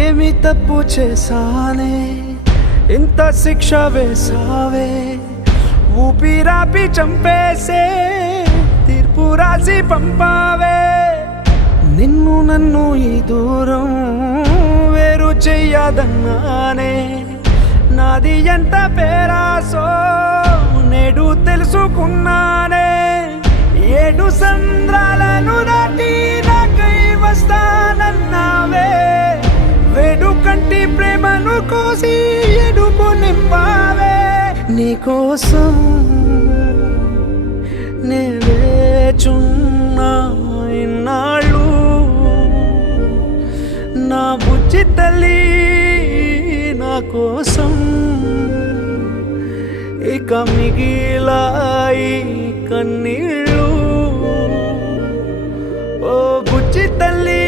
ఏమి తప్పు చేశానే ఇంత శిక్ష వేసావే ఊపిరాపి చంపేసే తీర్పు రాసి పంపావే నిన్ను నన్ను ఈ దూరం వేరు చెయ్యదన్నానే నాది ఎంత పేరాసో నేడు తెలుసుకున్నానే ఏడు సంద్రాలను దాటి నాకై వస్తానన్నావే వేడు కంటి ప్రేమను కోసి ఎడుపు నింపావే నీకోసం నే వేచున్నా ఇన్నాళ్ళు నా బుజ్జి తల్లి నా కోసం ఇక మిగిలాయి కన్నీళ్ళు ఓ బుజ్జి తల్లి